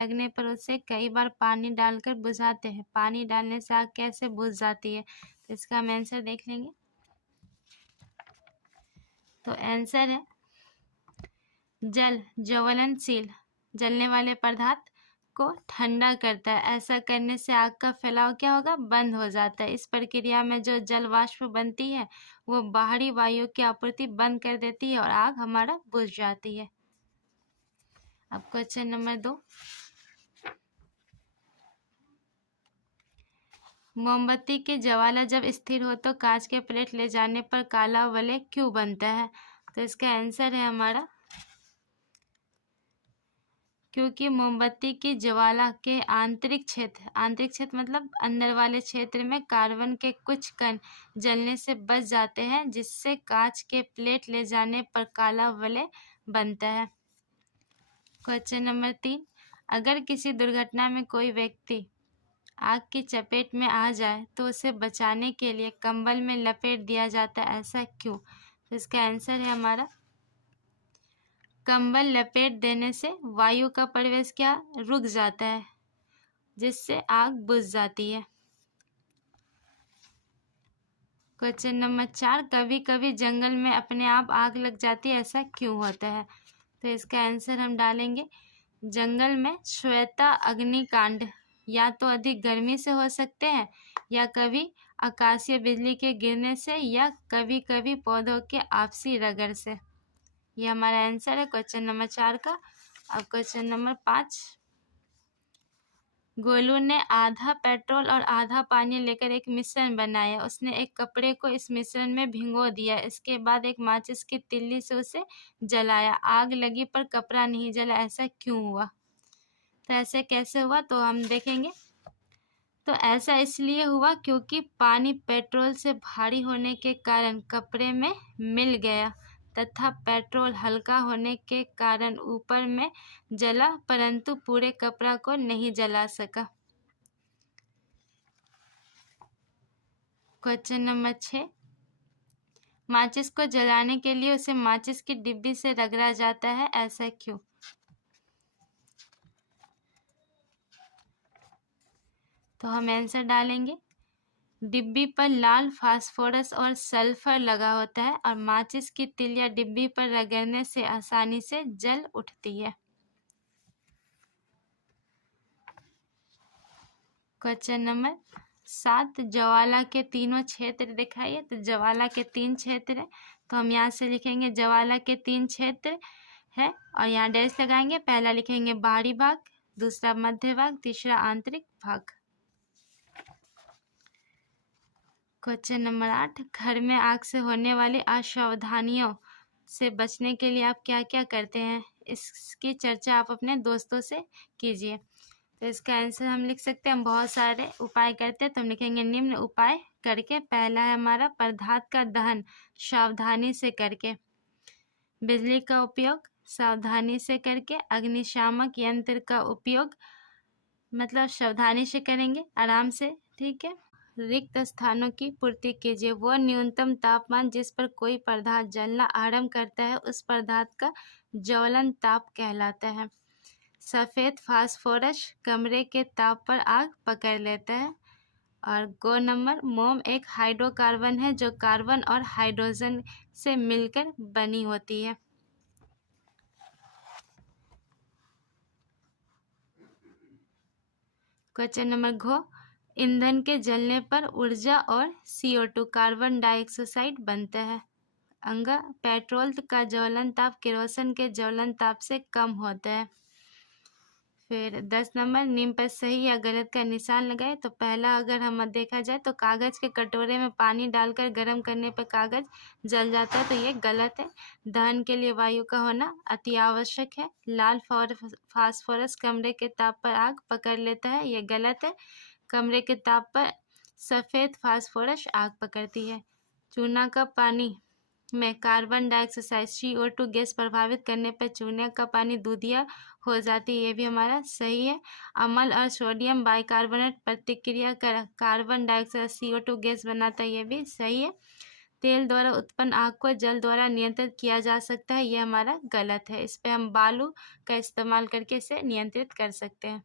लगने पर उसे कई बार पानी डालकर बुझाते हैं। पानी डालने से आग कैसे बुझ जाती है? तो इसका हम आंसर देख लेंगे। तो आंसर है जल ज्वलनशील जलने वाले पदार्थ को ठंडा करता है। ऐसा करने से आग का फैलाव क्या होगा? बंद हो जाता है। इस प्रक्रिया में जो जल वाष्प बनती है वो बाहरी वायु की आपूर्ति बंद कर देती है और आग हमारा बुझ जाती है। अब क्वेश्चन नंबर 2, मोमबत्ती की ज्वाला जब स्थिर हो तो कांच के प्लेट ले जाने पर काला वलय क्यों बनता है? तो इसका आंसर है हमारा क्योंकि मोमबत्ती की ज्वाला के आंतरिक क्षेत्र मतलब अंदर वाले क्षेत्र में कार्बन के कुछ कण जलने से बच जाते हैं, जिससे कांच के प्लेट ले जाने पर काला वलय बनता है। क्वेश्चन नंबर 3, अगर किसी दुर्घटना में कोई व्यक्ति आग की चपेट में आ जाए तो उसे बचाने के लिए कंबल में लपेट दिया जाता है, ऐसा क्यों? तो इसका आंसर है हमारा कंबल लपेट देने से वायु का प्रवेश क्या रुक जाता है, जिससे आग बुझ जाती है। क्वेश्चन नंबर 4, कभी कभी जंगल में अपने आप आग लग जाती है, ऐसा क्यों होता है? तो इसका आंसर हम डालेंगे जंगल में श्वेता अग्निकांड या तो अधिक गर्मी से हो सकते हैं, या कभी आकाशीय बिजली के गिरने से, या कभी कभी पौधों के आपसी रगड़ से। ये हमारा आंसर है क्वेश्चन नंबर 4 का। अब क्वेश्चन नंबर 5, गोलू ने आधा पेट्रोल और आधा पानी लेकर एक मिश्रण बनाया। उसने एक कपड़े को इस मिश्रण में भिगो दिया। इसके बाद एक माचिस की तिल्ली से उसे जलाया। आग लगी पर कपड़ा नहीं जला, ऐसा क्यों हुआ? तो ऐसे कैसे हुआ तो हम देखेंगे। तो ऐसा इसलिए हुआ क्योंकि पानी पेट्रोल से भारी होने के कारण कपड़े में मिल गया तथा पेट्रोल हल्का होने के कारण ऊपर में जला, परंतु पूरे कपड़ा को नहीं जला सका। क्वेश्चन नंबर 6, माचिस को जलाने के लिए उसे माचिस की डिब्बी से रगड़ा जाता है, ऐसा क्यों? तो हम आंसर डालेंगे डिब्बी पर लाल फास्फोरस और सल्फर लगा होता है और माचिस की तिलिया डिब्बी पर रगड़ने से आसानी से जल उठती है। क्वेश्चन नंबर 7, ज्वाला के तीनों क्षेत्र दिखाइए। तो ज्वाला के 3 क्षेत्र है, तो हम यहाँ से लिखेंगे ज्वाला के 3 क्षेत्र है और यहाँ डैश लगाएंगे। पहला लिखेंगे बाहरी भाग, दूसरा मध्य भाग, तीसरा आंतरिक भाग। क्वेश्चन नंबर 8, घर में आग से होने वाली असावधानियों से बचने के लिए आप क्या क्या करते हैं? इसकी चर्चा आप अपने दोस्तों से कीजिए। तो इसका आंसर हम लिख सकते हैं हम बहुत सारे उपाय करते हैं, तो हम लिखेंगे निम्न उपाय करके। पहला है हमारा पदार्थ का दहन सावधानी से करके, बिजली का उपयोग सावधानी से करके, अग्निशामक यंत्र का उपयोग मतलब सावधानी से करेंगे, आराम से, ठीक है। रिक्त स्थानों की पूर्ति कीजिए। वह न्यूनतम तापमान जिस पर कोई पदार्थ जलना आरंभ करता है उस पदार्थ का ज्वलन ताप कहलाता है। सफ़ेद फास्फोरस कमरे के ताप पर आग पकड़ लेता है। और गो नंबर, मोम एक हाइड्रोकार्बन है जो कार्बन और हाइड्रोजन से मिलकर बनी होती है। क्वेश्चन नंबर घ, ईंधन के जलने पर ऊर्जा और CO2 कार्बन डाइऑक्साइड बनता है। अंगा, पेट्रोल का ज्वलन ताप केरोसिन के ज्वलन ताप से कम होता है। फिर 10 नंबर, निम्न पर सही या गलत का निशान लगाए। तो पहला अगर हम देखा जाए तो कागज़ के कटोरे में पानी डालकर गर्म करने पर कागज़ जल जाता है, तो ये गलत है। दहन के लिए वायु का होना अति आवश्यक है। लाल फास्फोरस कमरे के ताप पर आग पकड़ लेता है, ये गलत है। कमरे के ताप पर सफ़ेद फास्फोरस आग पकड़ती है। चूना का पानी में कार्बन डाइऑक्साइड CO2 गैस प्रभावित करने पर चूने का पानी दूधिया हो जाती है, ये भी हमारा सही है। अम्ल और सोडियम बाइकार्बोनेट प्रतिक्रिया कर कार्बन डाइऑक्साइड CO2 गैस बनाता है, ये भी सही है। तेल द्वारा उत्पन्न आग को जल द्वारा नियंत्रित किया जा सकता है, यह हमारा गलत है। इस पे हम बालू का इस्तेमाल करके इसे नियंत्रित कर सकते हैं।